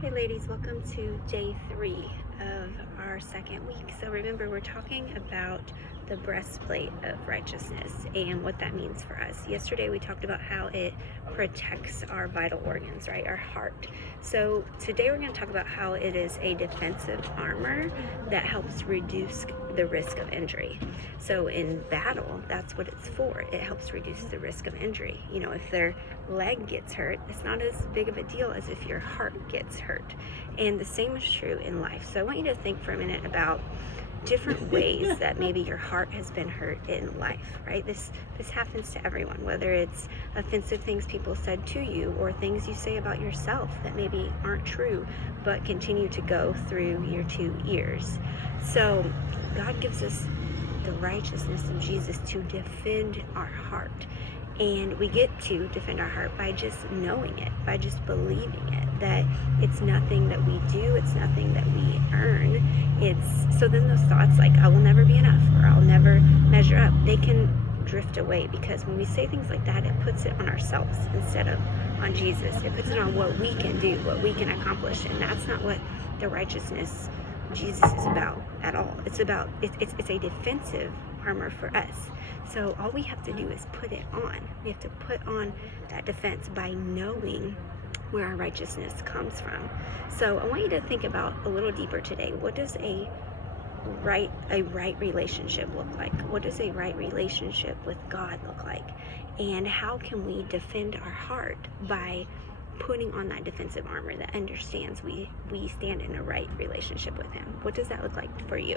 Hey ladies, welcome to day 3 of our second week. So remember, we're talking about the breastplate of righteousness and what that means for us. Yesterday we talked about how it protects our vital organs, right? Our heart. So today we're going to talk about how it is a defensive armor that helps reduce the risk of injury. So in battle, that's what it's for. It helps reduce the risk of injury. You know, if their leg gets hurt, it's not as big of a deal as if your heart gets hurt. And the same is true in life. So I want you to think for a minute about different ways that maybe your heart has been hurt in life, right? This happens to everyone, whether it's offensive things people said to you or things you say about yourself that maybe aren't true but continue to go through your 2 ears. So God gives us the righteousness of Jesus to defend our heart. And we get to defend our heart by just knowing it, by just believing it, that it's nothing that we do, it's nothing that we earn. So then those thoughts like, I will never be enough, or I'll never measure up, they can drift away, because when we say things like that, it puts it on ourselves instead of on Jesus. It puts it on what we can do, what we can accomplish, and that's not what the righteousness Jesus is about at all. It's a defensive armor for us. So all we have to do is put it on. We have to put on that defense by knowing where our righteousness comes from. So I want you to think about a little deeper today. What does a right relationship look like? What does a right relationship with God look like? And how can we defend our heart by putting on that defensive armor that understands we stand in a right relationship with Him? What does that look like for you?